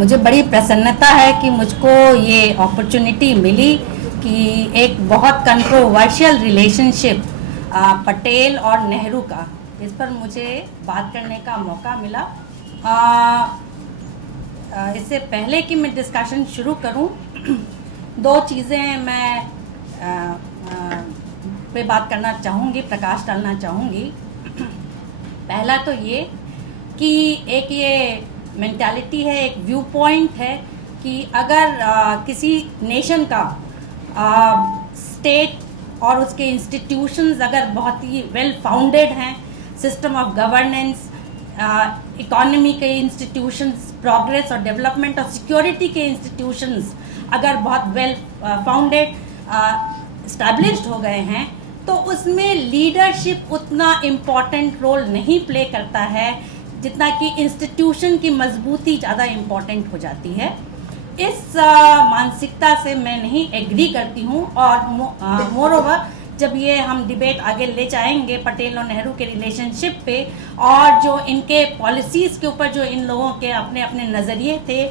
मुझे बड़ी प्रसन्नता है कि मुझको ये अपॉर्चुनिटी मिली कि एक बहुत कंट्रोवर्शियल रिलेशनशिप पटेल और नेहरू का, इस पर मुझे बात करने का मौका मिला। इससे पहले कि मैं डिस्कशन शुरू करूं, दो चीज़ें मैं पे बात करना चाहूँगी, प्रकाश डालना चाहूँगी। पहला तो ये कि एक ये मेंटालिटी है, एक व्यू पॉइंट है कि अगर किसी नेशन का स्टेट और उसके इंस्टीट्यूशंस अगर बहुत ही वेल फाउंडेड हैं, सिस्टम ऑफ गवर्नेंस, इकोनॉमी के इंस्टीट्यूशंस, प्रोग्रेस और डेवलपमेंट और सिक्योरिटी के इंस्टीट्यूशंस अगर बहुत वेल फाउंडेड इस्टेब्लिश्ड हो गए हैं, तो उसमें लीडरशिप उतना इम्पॉर्टेंट रोल नहीं प्ले करता है जितना कि इंस्टीट्यूशन की मजबूती ज़्यादा इम्पॉर्टेंट हो जाती है। इस मानसिकता से मैं नहीं एग्री करती हूँ। और मोर ओवर जब ये हम डिबेट आगे ले जाएंगे पटेल और नेहरू के रिलेशनशिप पे, और जो इनके पॉलिसीज़ के ऊपर जो इन लोगों के अपने अपने नज़रिए थे,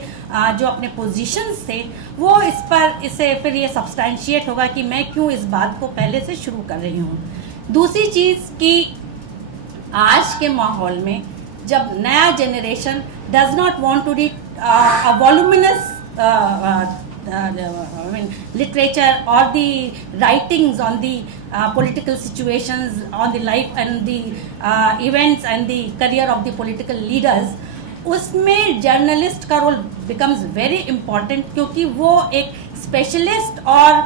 जो अपने पोजीशंस थे, वो इससे फिर ये सब्सटैंशिएट होगा कि मैं क्यों इस बात को पहले से शुरू कर रही हूँ। दूसरी चीज़ कि आज के माहौल में जब नया generation does not want to read a voluminous literature or the writings on the political situations, on the life and the events and the career of the political leaders, उसमें जर्नलिस्ट का रोल बिकम्स वेरी इम्पॉर्टेंट, क्योंकि वो एक specialist और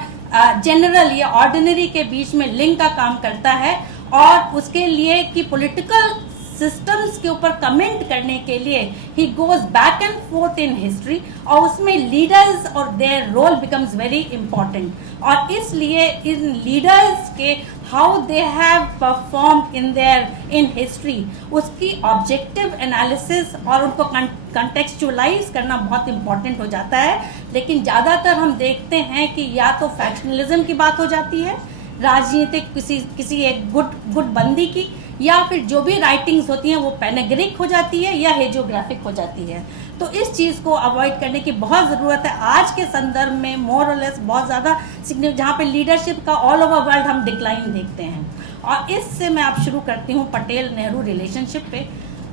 general या ordinary के बीच में link का काम करता है, और उसके लिए कि पॉलिटिकल सिस्टम्स के ऊपर कमेंट करने के लिए he goes back and forth in history, और उसमें लीडर्स और their role becomes very important. और इसलिए इन लीडर्स के how they have perform in history, उसकी ऑब्जेक्टिव एनालिसिस और उनको कंटेक्चुअलाइज करना बहुत इम्पॉर्टेंट हो जाता है। लेकिन ज़्यादातर हम देखते हैं कि या तो फैक्शनलिज्म की बात हो जाती है, राजनीतिक किसी एक गुट बंदी की, या फिर जो भी राइटिंग्स होती हैं वो पैनेग्रिक हो जाती है या हेजियोग्राफिक हो जाती है। तो इस चीज़ को अवॉइड करने की बहुत ज़रूरत है आज के संदर्भ में, मोर और लेस बहुत ज़्यादा सिग्निफिकेंट, जहाँ पे लीडरशिप का ऑल ओवर वर्ल्ड हम डिक्लाइन देखते हैं। और इससे मैं आप शुरू करती हूँ पटेल नेहरू रिलेशनशिप पे।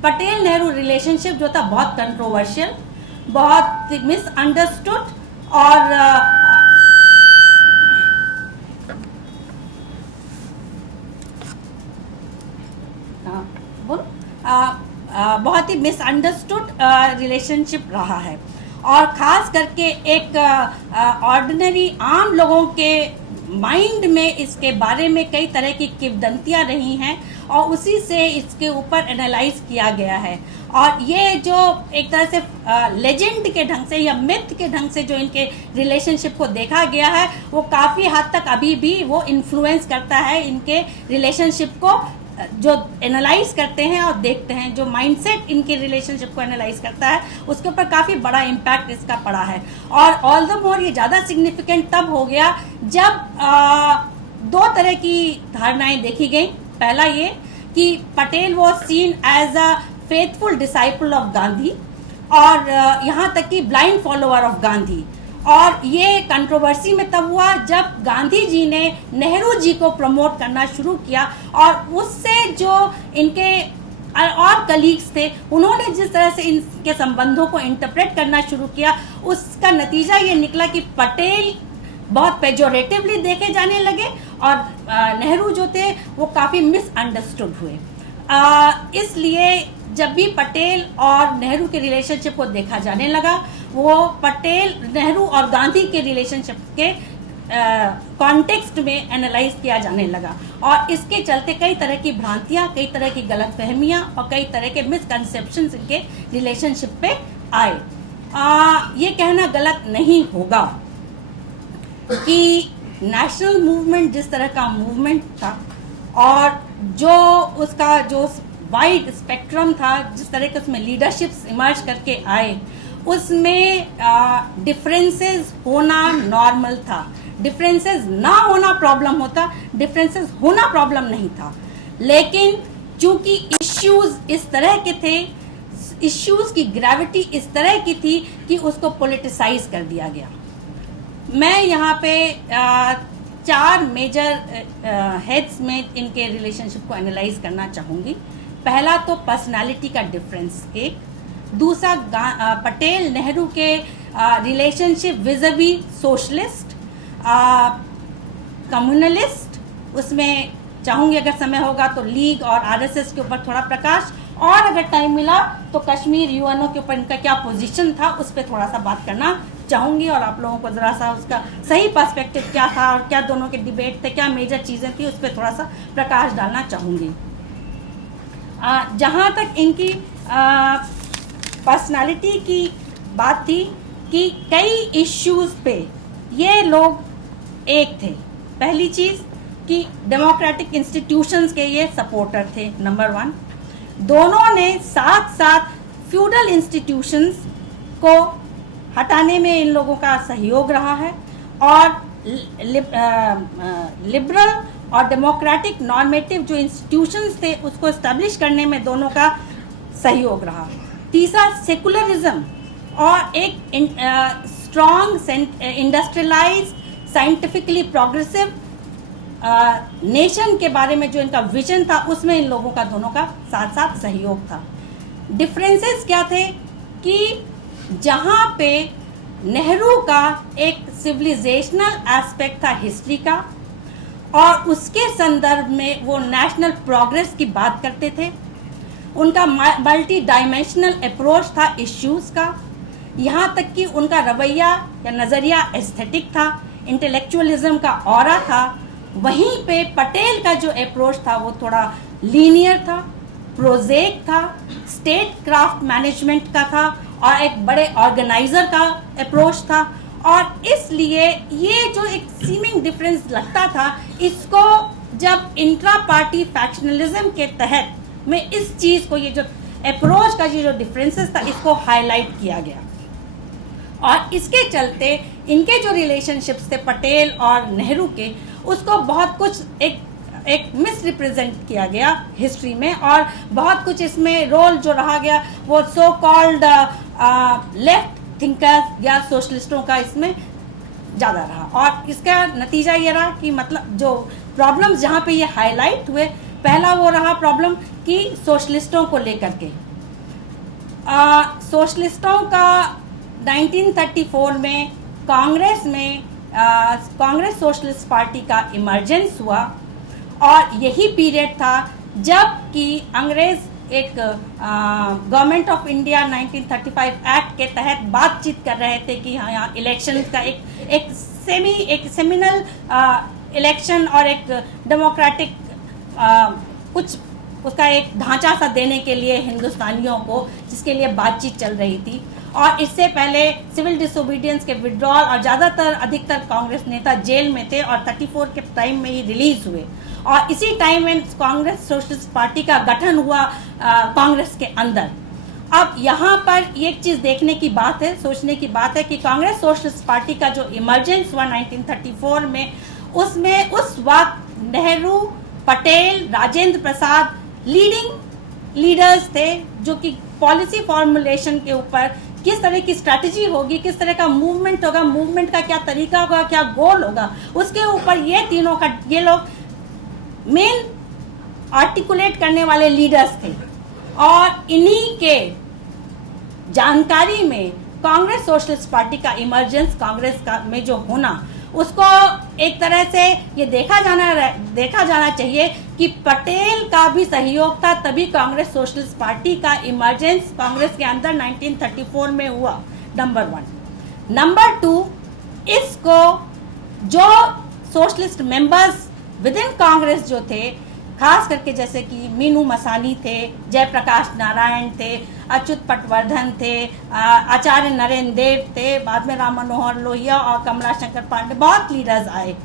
पटेल नेहरू रिलेशनशिप जो था बहुत कंट्रोवर्शियल, बहुत मिसअंडरस्टूड और बहुत ही मिसअंडरस्टूड रिलेशनशिप रहा है। और ख़ास करके एक ऑर्डिनरी आम लोगों के माइंड में इसके बारे में कई तरह की किंवदंतियाँ रही हैं, और उसी से इसके ऊपर एनालाइज किया गया है। और ये जो एक तरह से लेजेंड के ढंग से या मिथ के ढंग से जो इनके रिलेशनशिप को देखा गया है, वो काफ़ी हद तक अभी भी वो इन्फ्लुएंस करता है इनके रिलेशनशिप को। जो एनालाइज करते हैं और देखते हैं, जो माइंडसेट इनके रिलेशनशिप को एनालाइज करता है, उसके ऊपर काफ़ी बड़ा इम्पैक्ट इसका पड़ा है। और ऑल द मोर ये ज़्यादा सिग्निफिकेंट तब हो गया जब दो तरह की धारणाएं देखी गई। पहला ये कि Patel was seen as a faithful disciple of Gandhi, और यहाँ तक कि ब्लाइंड फॉलोअर ऑफ गांधी। और ये कंट्रोवर्सी में तब हुआ जब गांधी जी ने नेहरू जी को प्रमोट करना शुरू किया, और उससे जो इनके और कलीग्स थे उन्होंने जिस तरह से इनके संबंधों को इंटरप्रेट करना शुरू किया, उसका नतीजा ये निकला कि पटेल बहुत पेजोरेटिवली देखे जाने लगे और नेहरू जो थे वो काफ़ी मिसअंडरस्टूड हुए। इसलिए जब भी पटेल और नेहरू के रिलेशनशिप को देखा जाने लगा, वो पटेल, नेहरू और गांधी के रिलेशनशिप के कॉन्टेक्स्ट में एनालाइज किया जाने लगा, और इसके चलते कई तरह की भ्रांतियां, कई तरह की गलतफहमियां और कई तरह के मिसकंसेप्शंस इनके रिलेशनशिप पे आए। ये कहना गलत नहीं होगा कि नेशनल मूवमेंट जिस तरह का मूवमेंट था, और जो उसका जो वाइड स्पेक्ट्रम था, जिस तरह के उसमें लीडरशिप्स इमर्ज करके आए, उसमें डिफरेंसेस होना नॉर्मल था। डिफरेंसेस ना होना प्रॉब्लम होता, डिफरेंसेस होना प्रॉब्लम नहीं था। लेकिन चूंकि इश्यूज इस तरह के थे, इश्यूज की ग्रेविटी इस तरह की थी कि उसको पॉलिटिसाइज कर दिया गया। मैं यहाँ पे 4 मेजर हेड्स में इनके रिलेशनशिप को एनालाइज करना चाहूँगी। पहला तो पर्सनालिटी का डिफरेंस एक, दूसरा पटेल नेहरू के रिलेशनशिप विज़-अ-वी सोशलिस्ट, कम्युनलिस्ट, उसमें चाहूँगी अगर समय होगा तो लीग और आरएसएस के ऊपर थोड़ा प्रकाश, और अगर टाइम मिला तो कश्मीर यूएनओ के ऊपर इनका क्या पोजीशन था उस पर थोड़ा सा बात करना चाहूँगी, और आप लोगों को ज़रा सा उसका सही पर्सपेक्टिव क्या था और क्या दोनों के डिबेट थे, क्या मेजर चीज़ें थी, उस पर थोड़ा सा प्रकाश डालना चाहूँगी। जहाँ तक इनकी पर्सनालिटी की बात थी कि कई इश्यूज़ पे ये लोग एक थे। पहली चीज़ कि डेमोक्रेटिक इंस्टीट्यूशंस के ये सपोर्टर थे, नंबर 1। दोनों ने साथ साथ फ्यूडल इंस्टीट्यूशंस को हटाने में इन लोगों का सहयोग रहा है, और लिबरल और डेमोक्रेटिक नॉर्मेटिव जो इंस्टीट्यूशंस थे उसको इस्टेब्लिश करने में दोनों का सहयोग रहा। तीसरा, सेकुलरिज्म और एक strong industrialised scientifically progressive nation के बारे में जो इनका विजन था उसमें इन लोगों का दोनों का साथ साथ सहयोग था। डिफरेंसेस क्या थे कि जहाँ पे नेहरू का एक सिविलाइजेशनल एस्पेक्ट था हिस्ट्री का, और उसके संदर्भ में वो नेशनल प्रोग्रेस की बात करते थे। उनका मल्टी डायमेंशनल अप्रोच था इश्यूज़ का, यहाँ तक कि उनका रवैया या नज़रिया एस्थेटिक था, इंटेलेक्चुअलिज्म का ऑरा था। वहीं पे पटेल का जो अप्रोच था वो थोड़ा लीनियर था, प्रोजेक्ट था, स्टेट क्राफ्ट मैनेजमेंट का था, और एक बड़े ऑर्गेनाइजर का अप्रोच था। और इसलिए ये जो एक सीमिंग डिफरेंस लगता था, इसको जब इंट्रा पार्टी फैक्शनलिज्म के तहत में इस चीज़ को, ये जो अप्रोच का ये जो डिफरेंसेस था, इसको हाईलाइट किया गया। और इसके चलते इनके जो रिलेशनशिप्स थे पटेल और नेहरू के, उसको बहुत कुछ एक मिस रिप्रेजेंट किया गया हिस्ट्री में, और बहुत कुछ इसमें रोल जो रहा गया वो सो कॉल्ड लेफ्ट थिंकर्स या सोशलिस्टों का इसमें ज़्यादा रहा। और इसका नतीजा ये रहा कि मतलब जो प्रॉब्लम्स जहाँ पे ये हाईलाइट हुए, पहला वो रहा प्रॉब्लम कि सोशलिस्टों को लेकर के सोशलिस्टों का 1934 में कांग्रेस सोशलिस्ट पार्टी का इमर्जेंस हुआ, और यही पीरियड था जब कि अंग्रेज़ एक गवर्नमेंट ऑफ इंडिया 1935 एक्ट के तहत बातचीत कर रहे थे कि हाँ यहाँ इलेक्शन का एक सेमिनल इलेक्शन और एक डेमोक्रेटिक कुछ उसका एक ढांचा सा देने के लिए हिंदुस्तानियों को, जिसके लिए बातचीत चल रही थी। और इससे पहले सिविल डिसोबीडियंस के विड्रॉल, और ज़्यादातर अधिकतर कांग्रेस नेता जेल में थे और 34 के टाइम में ही रिलीज हुए। और इसी टाइम में कांग्रेस सोशलिस्ट पार्टी का गठन हुआ कांग्रेस के अंदर। अब यहाँ पर एक चीज़ देखने की बात है, सोचने की बात है कि कांग्रेस सोशलिस्ट पार्टी का जो इमर्जेंस हुआ 1934 में, उसमें उस वक्त नेहरू, पटेल, राजेंद्र प्रसाद लीडिंग लीडर्स थे, जो कि पॉलिसी फॉर्मुलेशन के ऊपर किस तरह की स्ट्रैटेजी होगी, किस तरह का मूवमेंट होगा, मूवमेंट का क्या तरीका होगा, क्या गोल होगा, उसके ऊपर ये लोग मेन आर्टिकुलेट करने वाले लीडर्स थे। और इन्हीं के जानकारी में कांग्रेस सोशलिस्ट पार्टी का इमर्जेंस, कांग्रेस का में जो होना, उसको एक तरह से ये देखा जाना चाहिए कि पटेल का भी सहयोग था, तभी कांग्रेस सोशलिस्ट पार्टी का इमर्जेंस कांग्रेस के अंदर 1934 में हुआ, नंबर 1। नंबर 2, इसको जो socialist members with in Congress जो थे, खास करके जैसे कि मीनू मसानी थे, जयप्रकाश नारायण थे, अच्युत पटवर्धन थे, आचार्य नरेंद्र देव थे, बाद में राम मनोहर लोहिया और कमला शंकर पांडे, बहुत लीडर्स आए।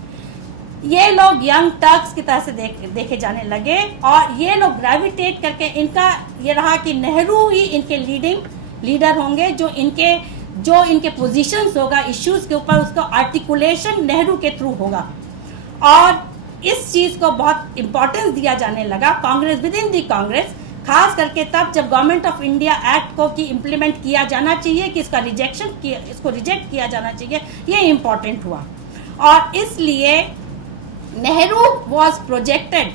ये लोग यंग टर्क्स की तरह से देखे जाने लगे, और ये लोग ग्रेविटेट करके, इनका ये रहा कि नेहरू ही इनके लीडर होंगे, जो इनके पोजीशंस होगा इश्यूज के ऊपर, उसका आर्टिकुलेशन नेहरू के थ्रू होगा। और इस चीज़ को बहुत इम्पोर्टेंस दिया जाने लगा कांग्रेस, विद इन दी कांग्रेस, खास करके तब जब गवर्नमेंट ऑफ इंडिया एक्ट को कि इम्प्लीमेंट किया जाना चाहिए, कि इसका इसको रिजेक्ट किया जाना चाहिए, ये इम्पोर्टेंट हुआ। और इसलिए Nehru was projected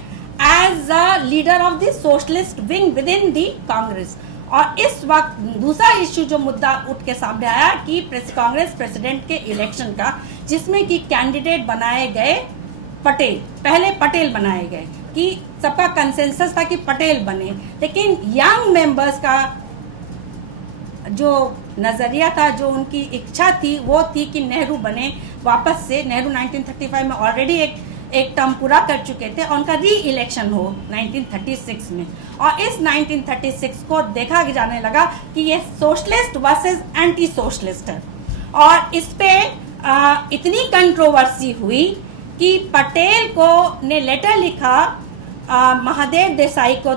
as a leader of the socialist wing within the Congress. और इस वक्त दूसरा इश्यू जो मुद्दा उठ के सामने आया कि कांग्रेस प्रेसिडेंट के इलेक्शन का, जिसमें कि कैंडिडेट बनाए गए पटेल, पहले पटेल बनाए गए, कि सबका कंसेंसस था कि पटेल बने, लेकिन यंग मेंबर्स का जो नज़रिया था, जो उनकी इच्छा थी, वो थी कि नेहरू बने वापस से। नेहरू 1935 में ऑलरेडी एक टर्म पूरा कर चुके थे और उनका री इलेक्शन हो 1936 में। और इस 1936 को देखा जाने लगा कि ये सोशलिस्ट वर्सेस एंटी सोशलिस्ट है। और इस पे इतनी कंट्रोवर्सी हुई कि पटेल को ने लेटर लिखा महादेव देसाई को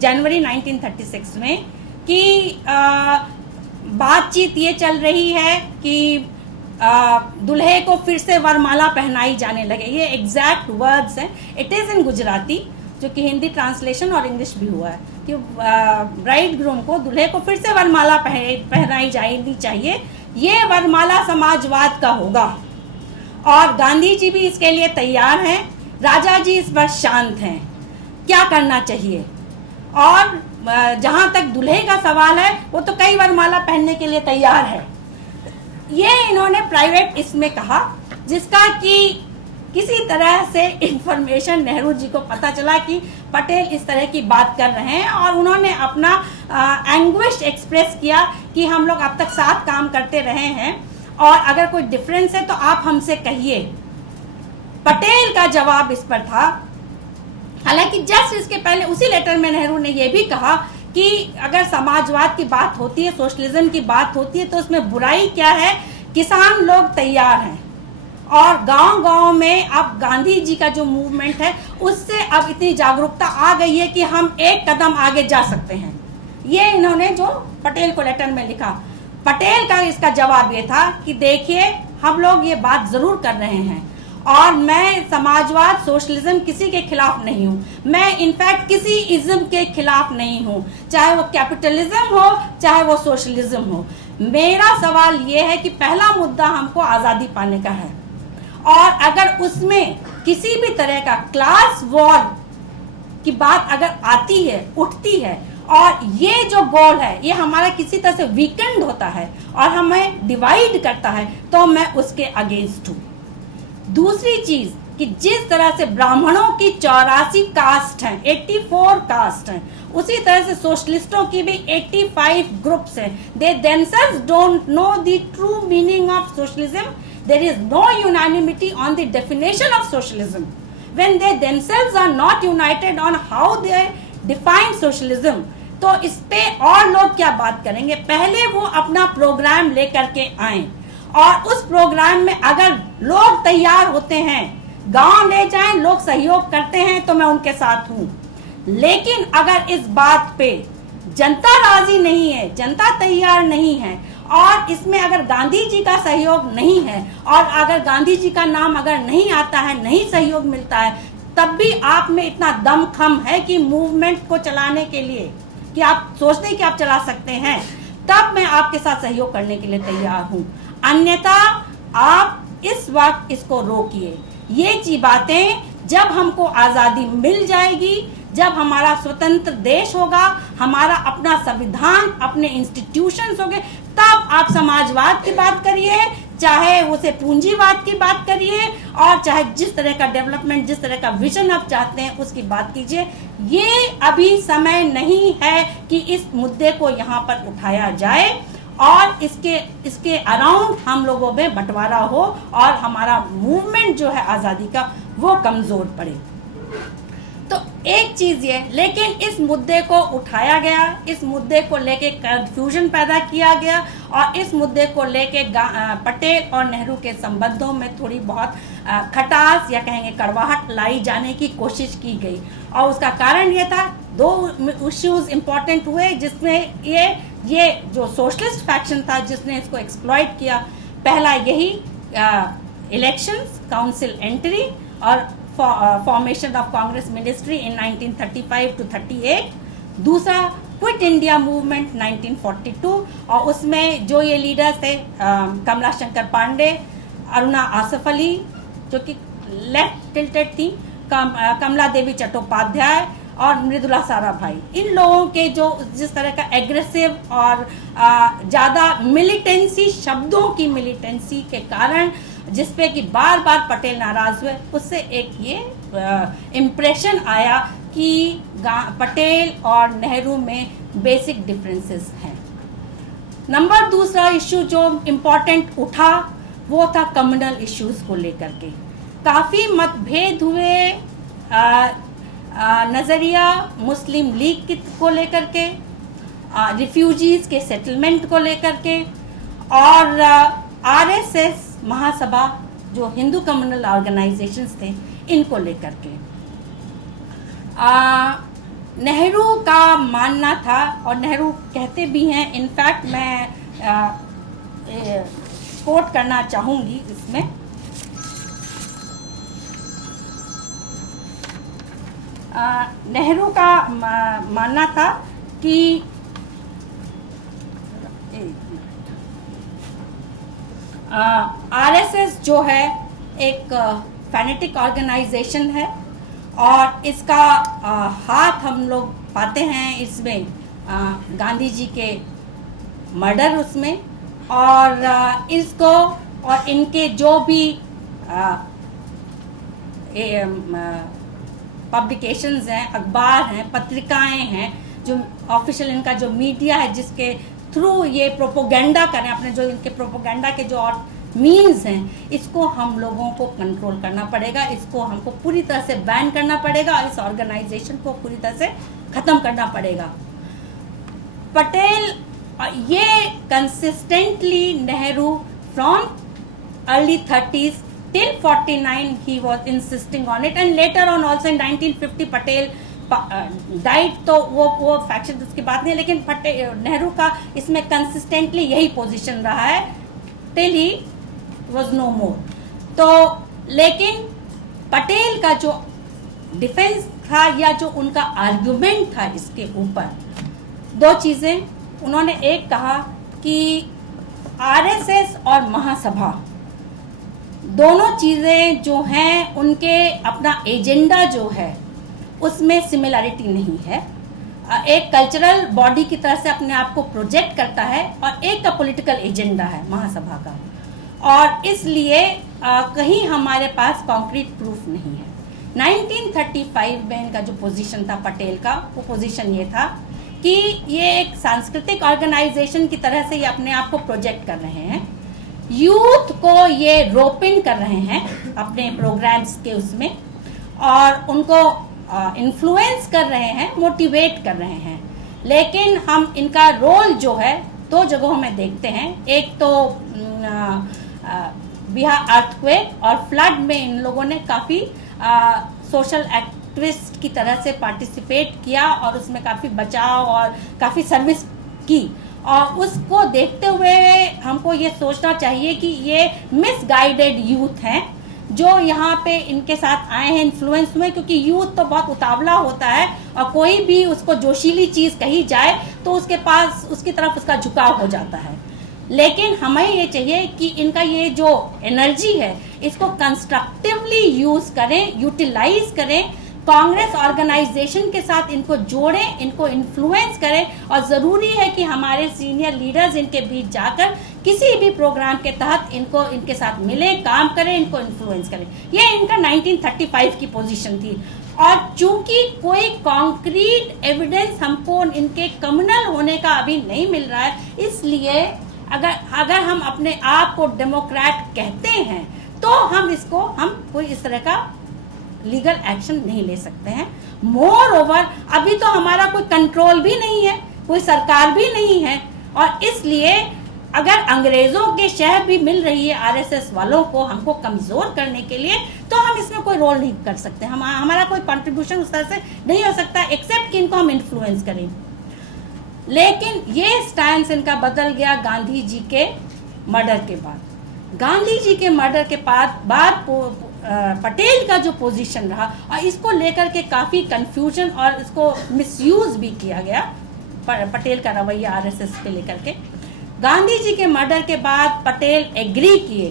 जनवरी 1936 में कि बातचीत ये चल रही है कि दुल्हे को फिर से वरमाला पहनाई जाने लगे। ये एग्जैक्ट वर्ड्स हैं, इट इज़ इन गुजराती, जो कि हिंदी ट्रांसलेशन और इंग्लिश भी हुआ है, कि ब्राइड ग्रूम को, दुल्हे को फिर से वरमाला पहनाई जानी चाहिए, ये वरमाला समाजवाद का होगा। और गांधी जी भी इसके लिए तैयार हैं, राजा जी इस पर शांत हैं, क्या करना चाहिए। और जहाँ तक दुल्हे का सवाल है, वो तो कई वरमाला पहनने के लिए तैयार है। ये इन्होंने प्राइवेट इसमें कहा, जिसका कि किसी तरह से इंफॉर्मेशन नेहरू जी को पता चला कि पटेल इस तरह की बात कर रहे हैं। और उन्होंने अपना एंग्विश एक्सप्रेस किया कि हम लोग अब तक साथ काम करते रहे हैं और अगर कोई डिफरेंस है तो आप हमसे कहिए। पटेल का जवाब इस पर था, हालांकि जस्ट इसके पहले उसी लेटर में नेहरू ने यह भी कहा कि अगर समाजवाद की बात होती है, सोशलिज्म की बात होती है, तो उसमें बुराई क्या है, किसान लोग तैयार हैं। और गांव-गांव में अब गांधी जी का जो मूवमेंट है, उससे अब इतनी जागरूकता आ गई है कि हम एक कदम आगे जा सकते हैं। ये इन्होंने जो पटेल को लेटर में लिखा। पटेल का इसका जवाब ये था कि देखिए, हम लोग ये बात जरूर कर रहे हैं और मैं समाजवाद, सोशलिज्म किसी के खिलाफ नहीं हूँ, मैं इनफैक्ट किसी इज्म के खिलाफ नहीं हूँ, चाहे वो कैपिटलिज्म हो चाहे वो सोशलिज्म हो। मेरा सवाल ये है कि पहला मुद्दा हमको आज़ादी पाने का है, और अगर उसमें किसी भी तरह का क्लास वॉर की बात अगर आती है, उठती है, और ये जो गोल है ये हमारा किसी तरह से वीकेंड होता है और हमें डिवाइड करता है, तो मैं उसके अगेंस्ट हूँ। दूसरी चीज कि जिस तरह से ब्राह्मणों की 84 कास्ट हैं, 84 कास्ट हैं, उसी तरह से सोशलिस्टों की भी 85 ग्रुप्स हैं। दे themselves don't know the true meaning of socialism. There is no unanimity on the definition of socialism. When they themselves are not united on how they define socialism, तो इस पे और लोग क्या बात करेंगे। पहले वो अपना प्रोग्राम लेकर के आए, और उस प्रोग्राम में अगर लोग तैयार होते हैं, गांव ले जाएं, लोग सहयोग करते हैं, तो मैं उनके साथ हूं। लेकिन अगर इस बात पे जनता राजी नहीं है, जनता तैयार नहीं है, और इसमें अगर गांधी जी का सहयोग नहीं है, और अगर गांधी जी का नाम अगर नहीं आता है, नहीं सहयोग मिलता है, तब भी आप में इतना दमखम है कि मूवमेंट को चलाने के लिए, कि आप सोचते हैं कि आप चला सकते हैं, तब मैं आपके साथ सहयोग करने के लिए तैयार हूं। अन्यथा आप इस वक्त इसको रोकिए। ये बातें जब हमको आज़ादी मिल जाएगी, जब हमारा स्वतंत्र देश होगा, हमारा अपना संविधान, अपने इंस्टीट्यूशंस होंगे, तब आप समाजवाद की बात करिए, चाहे उसे पूंजीवाद की बात करिए, और चाहे जिस तरह का डेवलपमेंट, जिस तरह का विजन आप चाहते हैं उसकी बात कीजिए। ये अभी समय नहीं है कि इस मुद्दे को यहाँ पर उठाया जाए और इसके अराउंड हम लोगों में बंटवारा हो और हमारा मूवमेंट जो है आज़ादी का वो कमज़ोर पड़े। तो एक चीज़ ये, लेकिन इस मुद्दे को उठाया गया, इस मुद्दे को लेके कंफ्यूजन पैदा किया गया, और इस मुद्दे को लेके पटेल और नेहरू के संबंधों में थोड़ी बहुत खटास या कहेंगे कड़वाहट लाई जाने की कोशिश की गई। और उसका कारण ये था, दो इश्यूज इम्पोर्टेंट हुए जिसमें ये जो सोशलिस्ट फैक्शन था जिसने इसको एक्सप्लॉइट किया। पहला यही इलेक्शंस, काउंसिल एंट्री और formation of Congress ministry in 1935 to 38, दूसरा क्विट इंडिया मूवमेंट 1942, और उसमें जो ये लीडर्स थे कमला शंकर पांडे, अरुणा आसफ अली जो कि लेफ्ट टिल्टेड थी, कमला देवी चट्टोपाध्याय और मृदुला साराभाई, इन लोगों के जो जिस तरह का एग्रेसिव और ज़्यादा मिलिटेंसी, शब्दों की मिलिटेंसी के कारण जिस पे कि बार बार पटेल नाराज हुए, उससे एक ये इम्प्रेशन आया कि पटेल और नेहरू में बेसिक डिफरेंसेस हैं। नंबर दूसरा इशू जो इम्पोर्टेंट उठा वो था कम्युनल इश्यूज को लेकर के। काफ़ी मतभेद हुए नज़रिया मुस्लिम लीग को लेकर के, रिफ्यूजीज़ के सेटलमेंट को लेकर के, और आरएसएस महासभा जो हिंदू कम्युनल ऑर्गेनाइजेशंस थे इनको लेकर के। नेहरू का मानना था, और नेहरू कहते भी हैं, इनफैक्ट मैं कोट करना चाहूँगी इसमें, नेहरू का मानना था कि आरएसएस जो है एक फैनेटिक ऑर्गेनाइजेशन है, और इसका हाथ हम लोग पाते हैं इसमें गांधी जी के मर्डर उसमें, और इसको और इनके जो भी पब्लिकेशंस हैं, अखबार हैं, पत्रिकाएं हैं, जो ऑफिशियल इनका जो मीडिया है जिसके थ्रू ये प्रोपोगेंडा करें, अपने जो इनके प्रोपोगेंडा के जो और मीन्स हैं, इसको हम लोगों को कंट्रोल करना पड़ेगा, इसको हमको पूरी तरह से बैन करना पड़ेगा, और इस ऑर्गेनाइजेशन को पूरी तरह से ख़त्म करना पड़ेगा। पटेल ये consistently Nehru from early 30s till 49 he was insisting on it, and later on also in 1950 Patel diet, तो वो फैक्शन उसकी बात नहीं है, लेकिन नेहरू का इसमें कंसिस्टेंटली यही पोजीशन रहा है टिल ही वाज नो मोर। तो लेकिन पटेल का जो डिफेंस था या जो उनका आर्गुमेंट था इसके ऊपर, दो चीज़ें उन्होंने, एक कहा कि आरएसएस और महासभा दोनों चीज़ें जो हैं उनके अपना एजेंडा जो है उसमें सिमिलरिटी नहीं है। एक कल्चरल बॉडी की तरह से अपने आप को प्रोजेक्ट करता है, और एक का पॉलिटिकल एजेंडा है महासभा का, और इसलिए कहीं हमारे पास कॉन्क्रीट प्रूफ नहीं है। 1935 में इनका जो पोजीशन था पटेल का, वो पोजीशन ये था कि ये एक सांस्कृतिक ऑर्गेनाइजेशन की तरह से ये अपने आप को प्रोजेक्ट कर रहे हैं, यूथ को ये रोप इन कर रहे हैं अपने प्रोग्राम्स के उसमें, और उनको इन्फ्लुएंस कर रहे हैं, मोटिवेट कर रहे हैं। लेकिन हम इनका रोल जो है दो जगहों में देखते हैं, एक तो बिहार अर्थक्वेक और फ्लड में इन लोगों ने काफ़ी सोशल एक्टिविस्ट की तरह से पार्टिसिपेट किया, और उसमें काफ़ी बचाव और काफ़ी सर्विस की, और उसको देखते हुए हमको ये सोचना चाहिए कि ये मिसगाइडेड यूथ हैं जो यहाँ पे इनके साथ आए हैं, इन्फ्लुएंस हुए, क्योंकि यूथ तो बहुत उतावला होता है, और कोई भी उसको जोशीली चीज़ कही जाए तो उसके पास उसकी तरफ उसका झुकाव हो जाता है। लेकिन हमें ये चाहिए कि इनका ये जो एनर्जी है इसको कंस्ट्रक्टिवली यूज़ करें, यूटिलाइज करें, कांग्रेस ऑर्गेनाइजेशन के साथ इनको जोड़ें, इनको इन्फ्लुएंस करें, और ज़रूरी है कि हमारे सीनियर लीडर्स इनके बीच जाकर किसी भी प्रोग्राम के तहत इनको इनके साथ मिलें, काम करें, इनको इन्फ्लुएंस करें। ये इनका 1935 की पोजीशन थी, और चूंकि कोई कॉन्क्रीट एविडेंस हमको इनके कम्युनल होने का अभी नहीं मिल रहा है, इसलिए अगर हम अपने आप को डेमोक्रेट कहते हैं तो हम कोई इस तरह का लीगल एक्शन नहीं ले सकते हैं। मोर ओवर अभी तो हमारा कोई कंट्रोल भी नहीं है, कोई सरकार भी नहीं है, और इसलिए अगर अंग्रेजों के शह भी मिल रही है आरएसएस वालों को हमको कमजोर करने के लिए, तो हम इसमें कोई रोल नहीं कर सकते, हमारा कोई कंट्रीब्यूशन उस तरह से नहीं हो सकता एक्सेप्ट कि इनको हम इन्फ्लुएंस करें। लेकिन ये स्टैंस इनका बदल गया गांधी जी के मर्डर के बाद। गांधी जी के मर्डर के बाद पटेल का जो पोजीशन रहा और इसको लेकर के काफ़ी कंफ्यूजन और इसको मिसयूज भी किया गया, पटेल का रवैया आरएसएस पे लेकर के। गांधी जी के मर्डर के बाद पटेल एग्री किए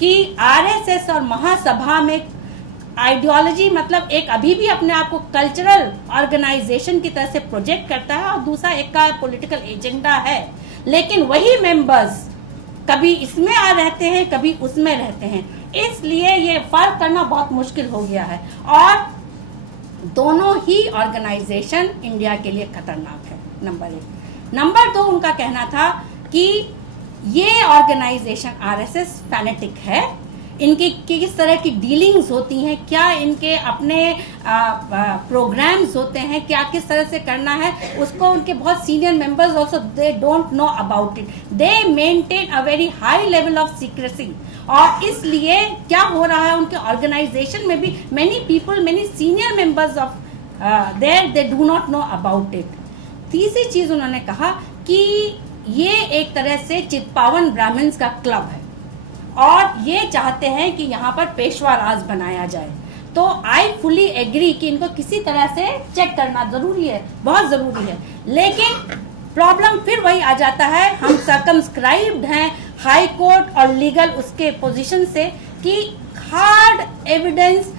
कि आरएसएस और महासभा में आइडियोलॉजी मतलब एक अभी भी अपने आप को कल्चरल ऑर्गेनाइजेशन की तरह से प्रोजेक्ट करता है और दूसरा एक का पॉलिटिकल एजेंडा है, लेकिन वही मेंबर्स कभी इसमें आ रहते हैं कभी उसमें रहते हैं, इसलिए ये फर्क करना बहुत मुश्किल हो गया है और दोनों ही ऑर्गेनाइजेशन इंडिया के लिए खतरनाक है, नंबर 1। नंबर 2, उनका कहना था कि ये ऑर्गेनाइजेशन आरएसएस फैनेटिक है, इनकी किस तरह की डीलिंग्स होती हैं, क्या इनके अपने प्रोग्राम्स होते हैं, क्या किस तरह से करना है, उसको उनके बहुत senior members also they don't know about it, they maintain a very high level of secrecy. और इसलिए क्या हो रहा है उनके ऑर्गेनाइजेशन में भी many people, many senior members of their, they do not know about it. तीसरी चीज उन्होंने कहा कि ये एक तरह से चित्पावन ब्राह्मण्स का क्लब है और ये चाहते हैं कि यहाँ पर पेशवा राज बनाया जाए। तो आई फुली एग्री कि इनको किसी तरह से चेक करना जरूरी है, बहुत जरूरी है, लेकिन प्रॉब्लम फिर वही आ जाता है, हम सर्कमस्क्राइब्ड हैं हाई कोर्ट और लीगल उसके पोजीशन से कि hard evidence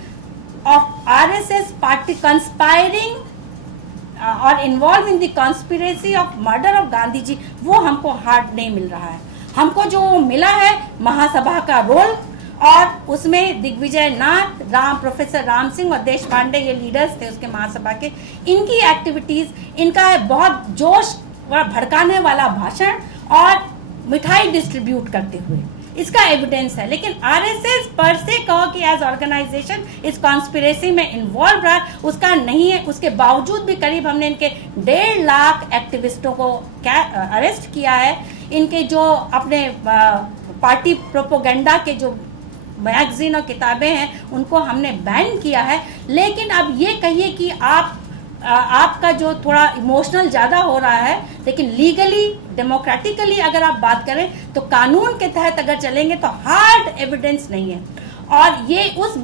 of RSS party conspiring और involve in the conspiracy of murder of Gandhi ji, वो हमको हार्ड नहीं मिल रहा है। हमको जो मिला है महासभा का रोल और उसमें दिग्विजय नाथ, प्रोफेसर राम सिंह और देश पांडे, ये लीडर्स थे उसके महासभा के, इनकी एक्टिविटीज, इनका बहुत जोश व भड़काने वाला भाषण और मिठाई डिस्ट्रीब्यूट करते हुए, इसका एविडेंस है। लेकिन आरएसएस पर से कहो कि एज ऑर्गेनाइजेशन इस कॉन्स्पिरेसी में इन्वॉल्व रहा, उसका नहीं है। उसके बावजूद भी करीब हमने इनके 1.5 लाख एक्टिविस्टों को अरेस्ट किया है। इनके जो अपने पार्टी प्रोपोगेंडा के जो मैगजीन और किताबें हैं उनको हमने बैन किया है। लेकिन अब ये कहिए कि आपका जो थोड़ा इमोशनल ज़्यादा हो रहा है, लेकिन लीगली डेमोक्रेटिकली अगर आप बात करें तो कानून के तहत अगर चलेंगे तो हार्ड एविडेंस नहीं है। और ये उस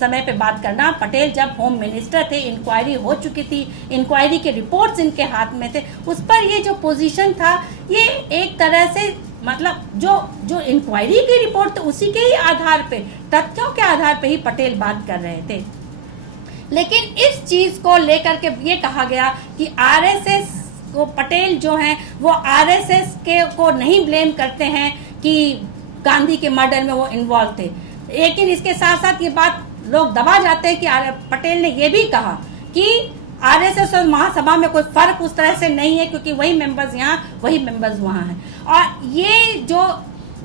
समय पे बात करना, पटेल जब होम मिनिस्टर थे, इंक्वायरी हो चुकी थी, इंक्वायरी के रिपोर्ट्स इनके हाथ में थे, उस पर ये जो पोजीशन था ये एक तरह से मतलब जो इंक्वायरी की रिपोर्ट तो उसी के ही आधार पे, तथ्यों के आधार पे ही पटेल बात कर रहे थे। लेकिन इस चीज को लेकर के ये कहा गया कि आरएसएस को, पटेल जो हैं वो आरएसएस के को नहीं ब्लेम करते हैं कि गांधी के मर्डर में वो इन्वॉल्व थे। लेकिन इसके साथ साथ ये बात लोग दबा जाते हैं कि पटेल ने ये भी कहा कि आरएसएस और महासभा में कोई फर्क उस तरह से नहीं है, क्योंकि वही मेंबर्स यहाँ वही मेंबर्स वहाँ हैं। और ये जो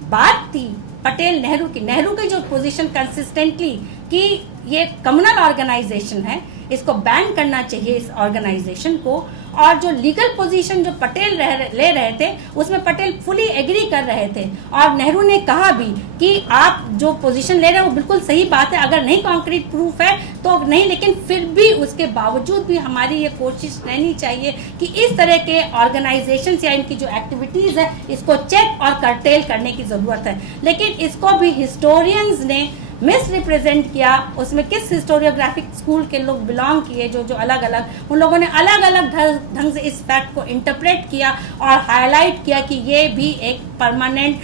बात थी पटेल नेहरू की जो पोजीशन कंसिस्टेंटली कि ये कम्युनल ऑर्गेनाइजेशन है, इसको बैन करना चाहिए इस ऑर्गेनाइजेशन को, और जो लीगल पोजीशन जो पटेल ले रहे थे उसमें पटेल फुली एग्री कर रहे थे। और नेहरू ने कहा भी कि आप जो पोजीशन ले रहे हैं वो बिल्कुल सही बात है, अगर नहीं कॉन्क्रीट प्रूफ है तो नहीं, लेकिन फिर भी उसके बावजूद भी हमारी ये कोशिश रहनी चाहिए कि इस तरह के ऑर्गेनाइजेशन या इनकी जो एक्टिविटीज़ है इसको चेक और कर्टेल करने की ज़रूरत है। लेकिन इसको भी हिस्टोरियंस ने मिस रिप्रेजेंट किया। उसमें किस हिस्टोरियोग्राफिक स्कूल के लोग बिलोंग किए, जो अलग अलग, उन लोगों ने अलग अलग ढंग से इस फैक्ट को इंटरप्रेट किया और हाईलाइट किया कि ये भी एक परमानेंट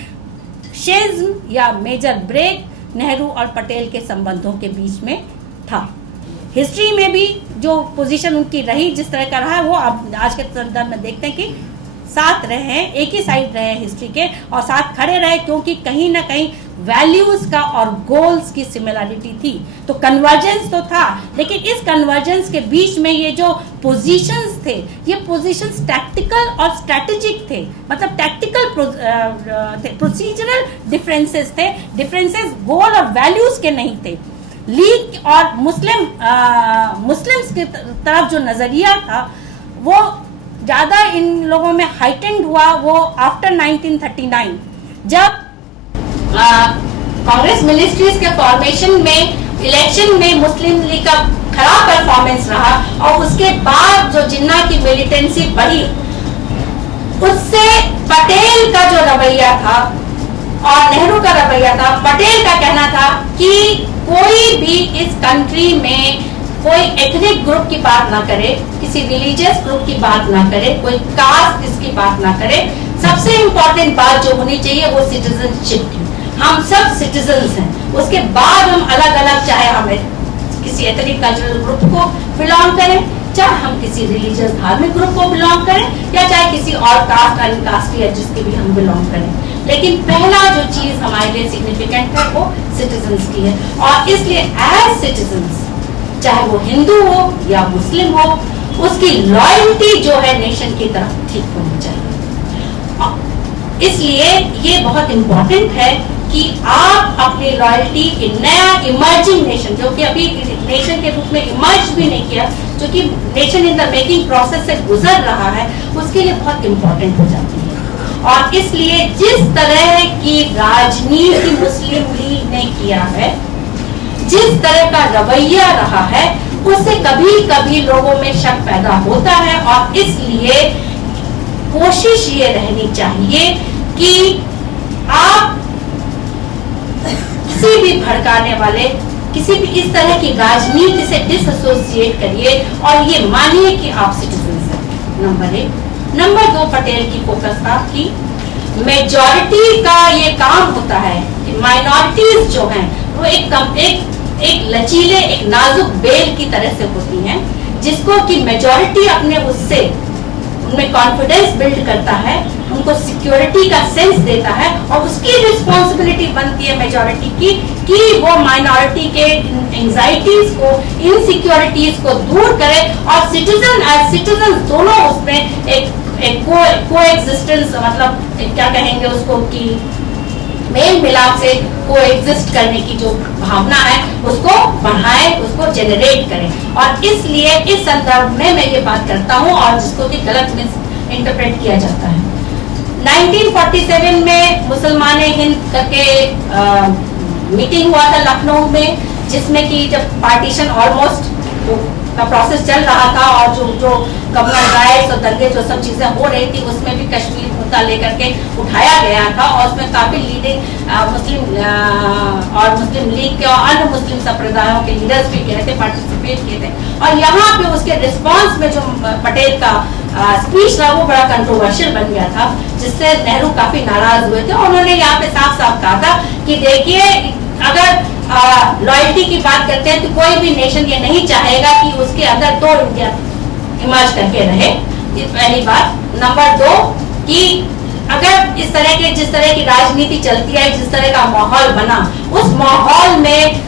शिज्म या मेजर ब्रेक नेहरू और पटेल के संबंधों के बीच में था। हिस्ट्री में भी जो पोजीशन उनकी रही, जिस तरह का रहा, वो अब आज के संदर्भ में देखते हैं कि साथ रहे हैं, एक ही साइड रहे हिस्ट्री के और साथ खड़े रहे, क्योंकि कहीं ना कहीं वैल्यूज का और गोल्स की सिमिलरिटी थी। तो कन्वर्जेंस तो था, लेकिन इस कन्वर्जेंस के बीच में ये जो पोजीशंस थे, ये पोजीशंस टैक्टिकल और स्ट्रैटेजिक थे, मतलब टैक्टिकल प्रोसीजरल डिफरेंसेस थे, डिफरेंसेस गोल और वैल्यूज के नहीं थे। लीग और मुस्लिम्स की तरफ जो नजरिया था वो ज्यादा इन लोगों में हाइटेंड हुआ वो आफ्टर 1939, जब कांग्रेस मिनिस्ट्रीज के फॉर्मेशन में इलेक्शन में मुस्लिम लीग का खराब परफॉर्मेंस रहा और उसके बाद जो जिन्ना की मिलिटेंसी बढ़ी, उससे पटेल का जो रवैया था और नेहरू का रवैया था, पटेल का कहना था कि कोई भी इस कंट्री में कोई एथनिक ग्रुप की बात ना करे, किसी रिलीजियस ग्रुप की बात ना करे, कोई कास्ट इसकी बात ना करे। सबसे इम्पोर्टेंट बात जो होनी चाहिए वो सिटीजनशिप की। हम सब सिटीजन्स हैं, उसके बाद हम अलग अलग, चाहे हमें किसी एथनिक कल्चरल ग्रुप को बिलोंग करें, चाहे हम किसी रिलीजियस धार्मिक ग्रुप को बिलोंग करें, या चाहे किसी और कास्ट अनकास्ट या जिसके भी हम बिलोंग करें, लेकिन पहला जो चीज हमारे लिए सिग्निफिकेंट है वो सिटीजन्स की है। और इसलिए एज सिटीजन्स, चाहे वो हिंदू हो या मुस्लिम हो, उसकी लॉयल्टी जो है नेशन की तरफ ठीक होनी चाहिए। इसलिए ये बहुत इंपॉर्टेंट है कि आप अपनी लॉयल्टी नया इमर्जिंग नेशन, जो कि अभी नेशन के रूप में इमर्ज भी नहीं किया, जो कि nation in the making process से गुजर रहा है, उसके लिए बहुत इंपॉर्टेंट हो जाती है। और इसलिए जिस तरह की राजनीति मुस्लिम लीग ने किया है, जिस तरह का रवैया रहा है, उससे कभी कभी लोगों में शक पैदा होता है। और इसलिए कोशिश ये रहनी चाहिए कि आप किसी भी भड़काने वाले, किसी भी इस तरह की राजनीति से डिसएसोसिएट करिए और ये मानिए कि आप सिटीजन्स हैं। नंबर 1। नंबर 2, पटेल की फोकस था कि मेजॉरिटी का ये काम होता है कि माइनॉरिटीज जो हैं वो एक लचीले, एक नाजुक बेल की तरह से होती हैं, जिसको कि मेजॉरिटी अपने उससे उनमें कॉन्फिडेंस बिल्ड करता है, उनको सिक्योरिटी का सेंस देता है, और उसकी रिस्पॉन्सिबिलिटी बनती है मेजॉरिटी की कि वो माइनॉरिटी के एंजाइटीज को, इनसिक्योरिटीज को दूर करे, और सिटीजन एज सिटीजन दोनों उसमें एक कोएग्जिस्टेंस, मतलब क्या कहेंगे उसको, कि मेल मिलाप से कोएग्जिस्ट करने की जो भावना है उसको बढ़ाए, उसको जेनरेट करें। और इसलिए इस संदर्भ में मैं ये बात करता हूँ, और जिसको कि गलत मिस इंटरप्रेट किया जाता है। 1947 में मुसलमान हिंद करके मीटिंग हुआ था लखनऊ में, जिसमें कि जब पार्टीशन ऑलमोस्ट का प्रोसेस चल रहा था, और जो कम्युनल राइट्स और दंगे जो सब चीजें हो रही थी, उसमें भी कश्मीर मुद्दा लेकर के उठाया गया था, और उसमें काफी लीडिंग मुस्लिम और मुस्लिम लीग के और अन्य मुस्लिम संप्रदायों के लीडर्स भी गए थे, पार्टिसिपेट किए थे। और यहाँ पे उसके रिस्पॉन्स में जो पटेल का स्पीच था वो बड़ा कंट्रोवर्शियल बन गया था, जिससे नेहरू काफी नाराज हुए थे। उन्होंने यहाँ पे साफ साफ कहा था कि देखिए, अगर लॉयल्टी की बात करते हैं तो कोई भी नेशन ये नहीं चाहेगा कि उसके अंदर 2 इंडिया इमर्ज करके रहे, ये पहली बात। नंबर 2 कि अगर इस तरह के, जिस तरह की राजनीति चलती है, जिस तरह का माहौल बना, उस माहौल में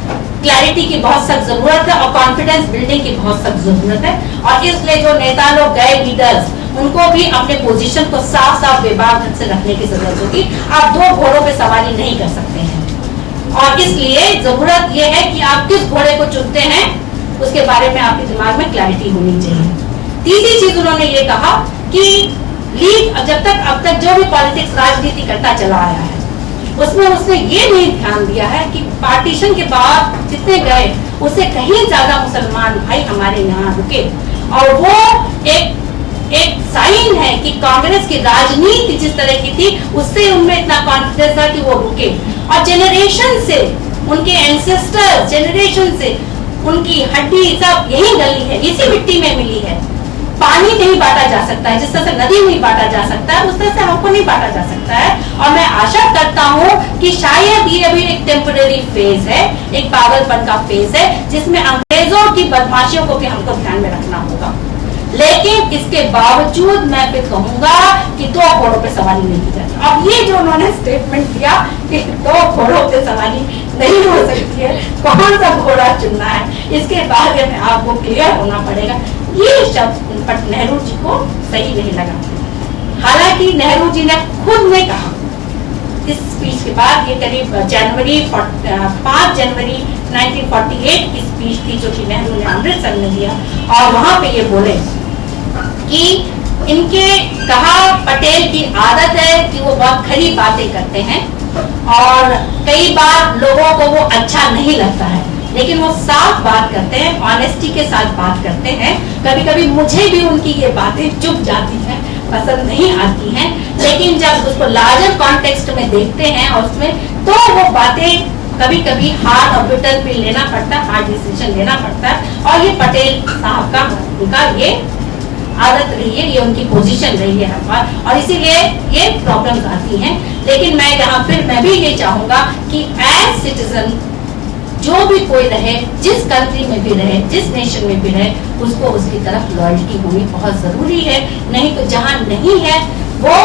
क्लैरिटी की बहुत सख्त जरूरत है और कॉन्फिडेंस बिल्डिंग की बहुत सख्त जरूरत है। और इसलिए जो नेता लोग गए, लीडर्स, उनको भी अपने पोजीशन को साफ साफ बेबाक ढंग से रखने की जरूरत होगी। आप 2 घोड़ों पे सवारी नहीं कर सकते हैं, और इसलिए जरूरत यह है कि आप किस घोड़े को चुनते हैं उसके बारे में आपके दिमाग में क्लैरिटी होनी चाहिए। तीसरी चीज उन्होंने ये कहा कि लीग जब तक अब तक जो भी पॉलिटिक्स राजनीति करता चला आया है, उसमें उसने ये नहीं ध्यान दिया है कि पार्टीशन के बाद जितने गए उससे कहीं ज्यादा मुसलमान भाई हमारे यहाँ रुके, और वो एक साइन है कि कांग्रेस की राजनीति जिस तरह की थी उससे उनमें इतना कॉन्फिडेंस था कि वो रुके। और जेनरेशन से उनके एंसेस्टर्स, जेनरेशन से उनकी हड्डी सब यही गली है, इसी मिट्टी में मिली है। पानी नहीं बांटा जा सकता है, जिस तरह से नदी नहीं बांटा जा सकता है, उस तरह से हमको नहीं बांटा जा सकता है। और मैं आशा करता हूँ कि शायद ये अभी एक टेम्पररी फेज है, एक पागलपन का फेज है, जिसमें अंग्रेजों की बदमाशियों को भी हमको ध्यान में रखना होगा। लेकिन इसके बावजूद मैं फिर कहूंगा कि 2 घोड़ों पे सवारी नहीं की जाती। अब ये जो उन्होंने स्टेटमेंट दिया कि 2 घोड़ों पे सवारी नहीं हो सकती है, कौन सा घोड़ा चुनना है, इसके बारे में आपको क्लियर होना पड़ेगा। ये शब्द नेहरू जी को सही नहीं लगा। हालांकि नेहरू जी ने खुद ने कहा इस स्पीच के बाद, ये करीब 5 जनवरी 1948 की स्पीच थी जो कि नेहरू ने अमृतसर में दिया, और वहां पे ये बोले कि इनके कहा पटेल की आदत है कि वो बहुत खरी बातें करते हैं, और कई बार लोगों को वो अच्छा नहीं लगता है, लेकिन वो साफ बात करते हैं, ऑनेस्टी के साथ बात करते हैं। कभी कभी मुझे भी उनकी ये बातें चुभ जाती हैं, पसंद नहीं आती हैं, लेकिन जब उसको लार्जर कॉन्टेक्स्ट में देखते हैं और उसमें तो वो बातें कभी कभी हार्ड और बिटर पिल लेना पड़ता है, हार्ड डिसीजन लेना पड़ता है। और ये पटेल साहब का उनका ये आदत रही है, ये उनकी पोजीशन रही है हर बार, और इसीलिए ये प्रॉब्लम्स आती हैं। लेकिन मैं यहाँ फिर मैं भी ये चाहूंगा कि एज सिटीजन जो भी कोई रहे, जिस कंट्री में भी रहे, जिस नेशन में भी रहे, उसको उसकी तरफ लॉयल्टी होनी बहुत जरूरी है। नहीं तो जहां नहीं है वो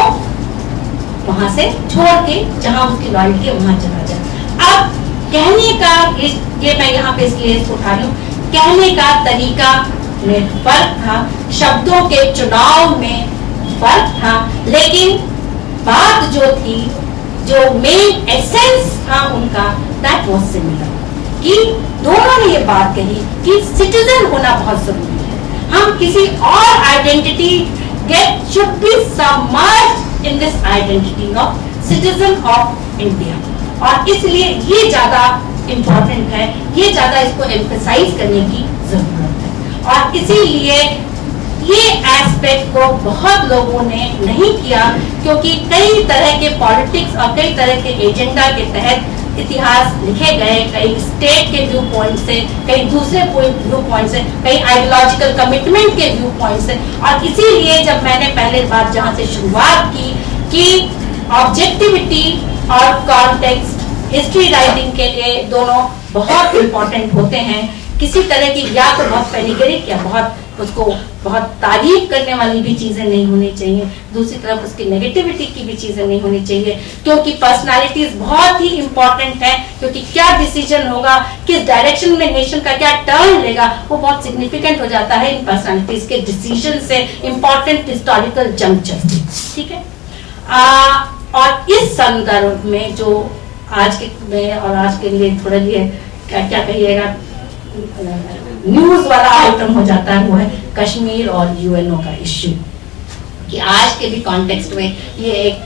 वहां से छोड़ के जहां उसकी लॉयल्टी है वहां चला जाए। अब कहने का ये मैं यहाँ पे इसलिए इसको उठा रही हूँ, कहने का तरीका में फर्क था, शब्दों के चुनाव में फर्क था, लेकिन बात जो थी, जो मेन एसेंस था उनका, दैट वाज सिमिलर, कि दोनों ने ये बात कही कि सिटीजन होना बहुत जरूरी है। हम किसी और identity get should be submerged in this identity of citizen of India, और इसलिए ये ज्यादा इंपॉर्टेंट है, ये ज्यादा इसको एम्फसाइज करने की जरूरत है। और इसीलिए ये एस्पेक्ट को बहुत लोगों ने नहीं किया, क्योंकि कई तरह के पॉलिटिक्स और कई तरह के एजेंडा के तहत इतिहास लिखे गए, कई स्टेट के व्यू पॉइंट से, कई दूसरे व्यू पॉइंट से, कई आइडियोलॉजिकल कमिटमेंट के व्यू पॉइंट से। और इसीलिए जब मैंने पहले बार जहां से शुरुआत की कि ऑब्जेक्टिविटी और कॉन्टेक्स्ट हिस्ट्री राइटिंग के लिए दोनों बहुत इंपॉर्टेंट होते हैं। किसी तरह की या तो बहुत पेनिगेरिक या बहुत तारीफ करने वाली भी चीजें नहीं होनी चाहिए, दूसरी तरफ उसकी नेगेटिविटी की भी चीजें नहीं होनी चाहिए, क्योंकि पर्सनालिटीज बहुत ही इंपॉर्टेंट है। क्योंकि क्या डिसीजन होगा, किस डायरेक्शन में नेशन का क्या टर्न लेगा, वो बहुत सिग्निफिकेंट हो जाता है इन पर्सनालिटीज के डिसीजन से, इंपॉर्टेंट हिस्टोरिकल जंक्चर से। ठीक है, और इस संदर्भ में जो आज के में और आज के लिए थोड़ा लिए क्या कहिएगा न्यूज वाला आइटम हो जाता है, वो है कश्मीर और यूएनओ का इश्यू। कि आज के भी कॉन्टेक्स्ट में ये एक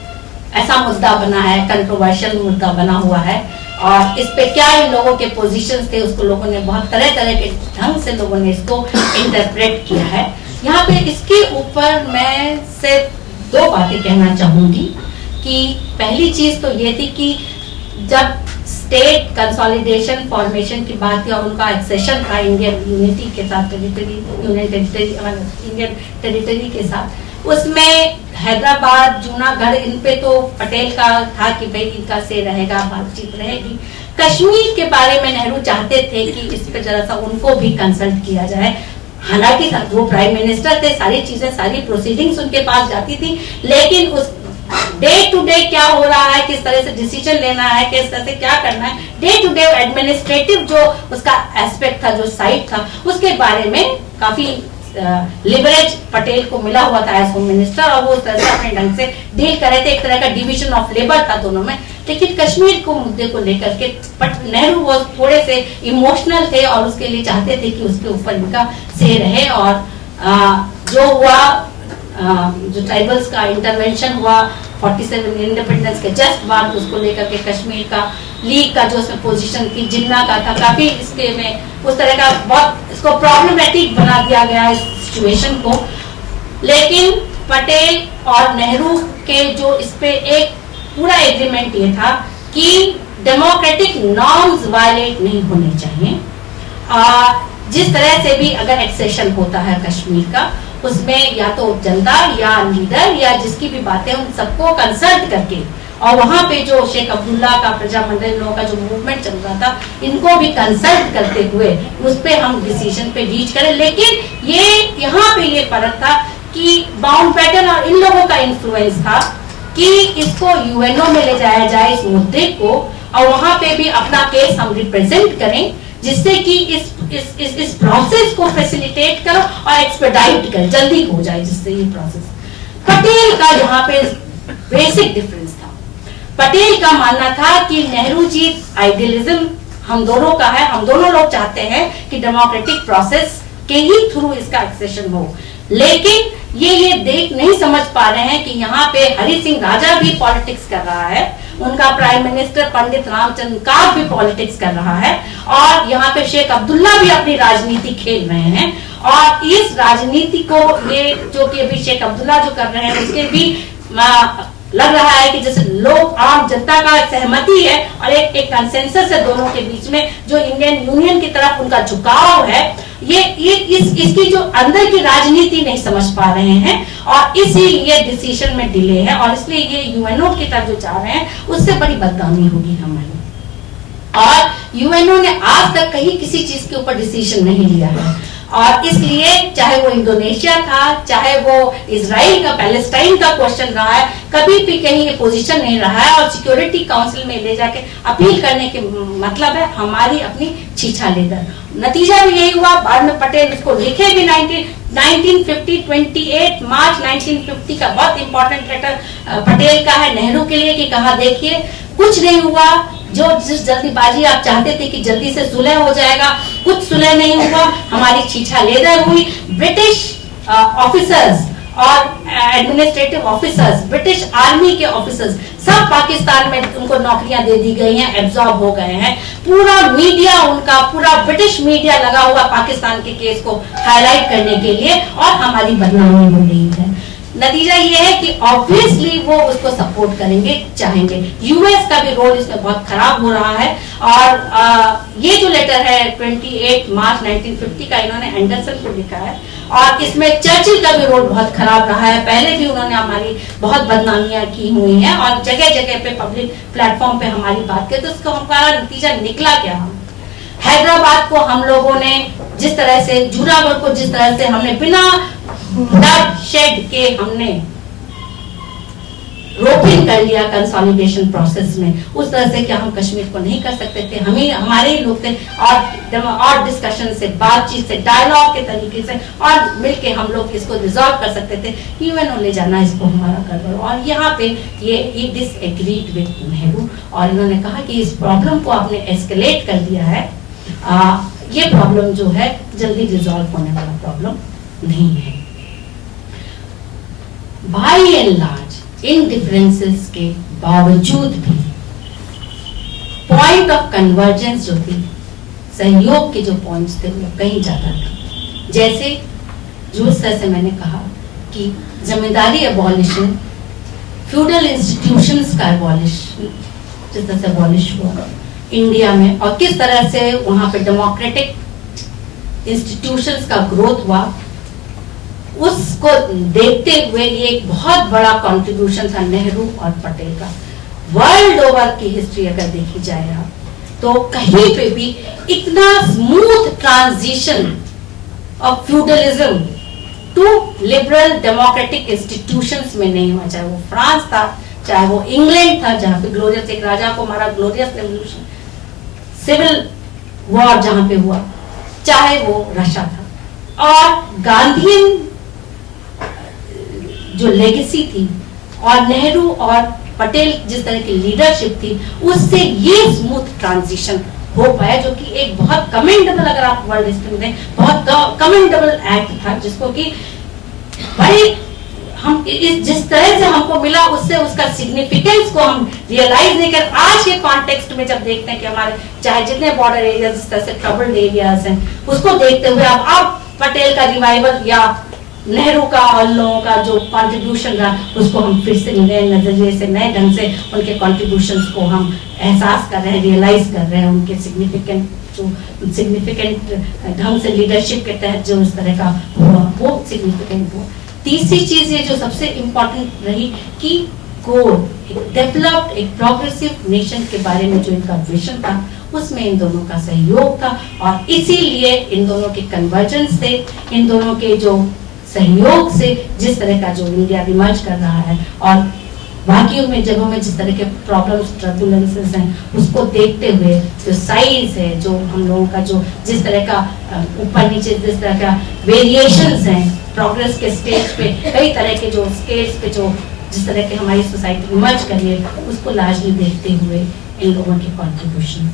ऐसा मुद्दा बना है, कंट्रोवर्शियल मुद्दा बना हुआ है, और इस पे क्या इन लोगों के पोजीशंस थे, उसको लोगों ने बहुत तरह तरह के ढंग से लोगों ने इसको इंटरप्रेट किया है। यहाँ पे इसके ऊपर मैं सिर्फ दो बातें कहना चाहूंगी। कि पहली चीज तो ये थी कि जब स्टेट कंसोलिडेशन फॉर्मेशन की बात थी और उनका एक्सेशन था इंडियन यूनिटी के साथ, इंडियन टेरिटरी के साथ, उसमें हैदराबाद, जूनागढ़, इन पे तो पटेल का था कि भाई इनका से रहेगा, बातचीत रहेगी। कश्मीर के बारे में नेहरू चाहते थे कि इस पे जरा सा उनको भी कंसल्ट किया जाए। हालांकि वो प्राइम मिनिस्टर थे, सारी चीजें, सारी प्रोसीडिंग्स उनके पास जाती थी, लेकिन उस डे टू डे क्या हो रहा है, किस तरह से डिसीजन लेना है, किस तरह से क्या करना है, डे टू डे एडमिनिस्ट्रेटिव जो उसका एस्पेक्ट था, जो साइड था, उसके बारे में काफी लिवरेज पटेल को मिला हुआ था एज होम मिनिस्टर, और वो उस तरह से अपने ढंग से डील कर रहे थे। एक तरह का डिवीजन ऑफ लेबर था दोनों में। लेकिन कश्मीर को मुद्दे को लेकर के नेहरू वो थोड़े से इमोशनल थे और उसके लिए चाहते थे कि उसके ऊपर इनका से रहे। और जो हुआ, जो ट्राइबल्स का इंटरवेंशन हुआ 47 इंडिपेंडेंस के जस्ट बाद, उसको लेकर के कश्मीर का लीग का जो उसमें पोजीशन थी, जिन्ना का था, काफी इसके में उस तरह का बहुत इसको प्रॉब्लमेटिक बना दिया गया इस सिचुएशन को। लेकिन पटेल और नेहरू के जो इस पे एक पूरा एग्रीमेंट ये था कि डेमोक्रेटिक नॉर्म्स वायलेट नहीं होने चाहिए। जिस तरह से भी अगर एक्सेशन होता है कश्मीर का, उसमें या तो जनता या लीडर या जिसकी भी बातें, उन सबको कंसल्ट करके, और वहां पे जो शेख अब्दुल्ला का, प्रजामंडल लोगों का जो मूवमेंट चल रहा था, इनको भी कंसल्ट करते हुए उस पे हम डिसीजन पे रीच करें। लेकिन ये यहाँ पे ये फर्क था कि माउंटबेटन और इन लोगों का इन्फ्लुएंस था कि इसको यूएनओ में ले जाया जाए इस मुद्दे को, और वहां पे भी अपना केस हम रिप्रेजेंट करें, जिससे कि इस प्रोसेस को फैसिलिटेट करो और एक्सपेडाइट करो, जल्दी हो जाए जिससे ये प्रोसेस। पटेल का यहाँ पे बेसिक डिफरेंस था। पटेल का मानना था कि नेहरू जी आइडियलिज्म हम दोनों का है, हम दोनों लोग चाहते हैं कि डेमोक्रेटिक प्रोसेस के ही थ्रू इसका एक्सेशन हो। लेकिन ये देख नहीं समझ पा रहे हैं कि यहाँ पे हरि सिंह राजा भी पॉलिटिक्स कर रहा है, उनका प्राइम मिनिस्टर पंडित रामचंद्र का भी पॉलिटिक्स कर रहा है, और यहाँ पे शेख अब्दुल्ला भी अपनी राजनीति खेल रहे हैं। और इस राजनीति को ये जो कि अभी शेख अब्दुल्ला जो कर रहे हैं उसके भी लग रहा है कि जैसे लोग आम जनता का सहमति है और एक कंसेंसस है दोनों के बीच में, जो इंडियन यूनियन की तरफ उनका झुकाव है, ये इसकी जो अंदर की राजनीति नहीं समझ पा रहे हैं और इसीलिए डिसीजन में डिले है, और इसलिए ये यूएनओ की तरफ जो जा रहे हैं उससे बड़ी बदनामी होगी हमारी। और यूएनओ ने आज तक कहीं किसी चीज के ऊपर डिसीजन नहीं लिया है, और इसलिए चाहे वो इंडोनेशिया था, चाहे वो इजराइल का पैलेस्टाइन का क्वेश्चन रहा है, कभी भी कहीं ये पोजीशन नहीं रहा है। और सिक्योरिटी काउंसिल में ले जाके अपील करने के मतलब है हमारी अपनी छीछा लेकर। नतीजा भी यही हुआ, बाद में पटेल उसको लिखे भी 1950 28 मार्च 1950 का बहुत इंपॉर्टेंट लेटर पटेल का है नेहरू के लिए, कि कहा देखिए कुछ नहीं हुआ, जो जिस जल्दीबाजी आप चाहते थे कि जल्दी से सुलह हो जाएगा, कुछ सुलह नहीं हुआ, हमारी छीछा लेदर हुई। ब्रिटिश ऑफिसर्स और एडमिनिस्ट्रेटिव ऑफिसर्स, ब्रिटिश आर्मी के ऑफिसर्स सब पाकिस्तान में उनको नौकरियां दे दी गई हैं, एब्जॉर्ब हो गए हैं। पूरा मीडिया उनका, पूरा ब्रिटिश मीडिया लगा हुआ पाकिस्तान के केस को हाईलाइट करने के लिए, और हमारी बदनामी हो रही है। नतीजा ये है कि ऑब्वियसली वो उसको सपोर्ट करेंगे, चाहेंगे। यूएस का भी रोल इसमें बहुत खराब हो रहा है, और ये जो लेटर है 28 मार्च 1950 का इन्होंने एंडरसन को लिखा है, और इसमें चर्चिल का भी रोल बहुत खराब रहा है। पहले भी उन्होंने हमारी बहुत बदनामियां की हुई हैं, और जगह जगह पे पब्लिक प्लेटफॉर्म पे हमारी बात की, तो इसका हमारा नतीजा निकला क्या? हैदराबाद को हम लोगों ने जिस तरह से, जूनागढ़ को जिस तरह से हमने बिना ब्लड शेड के हमने रोकिंग कर लिया कंसोलिडेशन प्रोसेस में, उस तरह से क्या हम कश्मीर को नहीं कर सकते थे? हमें हमारे ही लोग थे, और डिस्कशन से, बातचीत से, डायलॉग के तरीके से, और मिलके हम लोग इसको रिजॉल्व कर सकते थे। यूएनओ ले जाना इसको हमारा गड़बड़, और यहाँ पे ये डिसएग्रीड विद नेहरू, और इन्होंने कहा कि इस प्रॉब्लम को आपने एस्केलेट कर दिया है, ये प्रॉब्लम जो है जल्दी रिजॉल्व होने वाला प्रॉब्लम नहीं है। बाय एंड लार्ज इन डिफरेंसेस के बावजूद भी पॉइंट ऑफ कन्वर्जेंस जो थी, सहयोग के जो पॉइंट्स थे वो कहीं ज्यादा थे। जैसे जो तरह से मैंने कहा कि जमींदारी एबॉलिशन, फ्यूडल इंस्टीट्यूशंस का एबॉलिशन, जिस तरह से एबॉलिश हुआ इंडिया में, और किस तरह से वहां पे डेमोक्रेटिक इंस्टीट्यूशंस का ग्रोथ हुआ, उसको देखते हुए ये एक बहुत बड़ा कंट्रीब्यूशन था नेहरू और पटेल का। वर्ल्ड ओवर की हिस्ट्री अगर देखी जाए तो कहीं पे भी इतना smooth transition of feudalism to liberal democratic institutions में नहीं हुआ, चाहे वो फ्रांस था, चाहे वो इंग्लैंड था जहां पे ग्लोरियस एक राजा को मारा, ग्लोरियस रेवोल्यूशन, सिविल वॉर जहां पे हुआ, चाहे वो रशिया था। और गांधीयन जो लेगेसी थी और नेहरू और पटेल जिस तरह की लीडरशिप थी, उससे ये स्मूथ ट्रांजिशन हो पाया, जो कि एक बहुत कमेंडेबल, अगर आप वर्ल्ड हिस्ट्री में बहुत कमेंडेबल एक्ट था, जिसको कि भाई हम जिस तरह से हमको मिला उससे उसका सिग्निफिकेंस को हम रियलाइज नहीं कर। आज के कॉन्टेक्स्ट में जब देखते हैं कि हमारे चाहे जितने बॉर्डर एरियाज जिस तरह से ट्रबल्ड एरियाज हैं, उसको देखते हुए अब पटेल का रिवाइवल या नेहरू का और लोगों का जो कंट्रीब्यूशन रहा, उसको हम फिर से नए नजरिए से, नए ढंग से उनके कंट्रीब्यूशंस को हम एहसास कर रहे हैं, रियलाइज कर रहे हैं, उनके सिग्निफिकेंट ढंग से लीडरशिप के तहत जो इस तरह का हुआ वो सिग्निफिकेंट हुआ। तीसरी चीज ये जो सबसे इम्पोर्टेंट रही कि गोल, एक डेवलप्ड, एक प्रोग्रेसिव नेशन के बारे में जो इनका विजन था, उसमें इन दोनों का सहयोग था, और इसीलिए इन दोनों के कन्वर्जेंस से, इन दोनों के जो सहयोग से जिस तरह का जो इंडिया इमर्ज कर रहा है, और बाकी में जगहों में जिस तरह के प्रॉब्लम्स, टर्बुलेंसेस हैं, उसको देखते हुए जो साइज है, जो हम लोगों का जो जिस तरह का ऊपर नीचे जिस तरह का वेरिएशंस हैं प्रोग्रेस के स्टेज पे, कई तरह के जो स्टेज पे जो जिस तरह के हमारी सोसाइटी इमर्ज कर रही है, उसको लार्जली देखते हुए इन लोगों के कॉन्ट्रीब्यूशन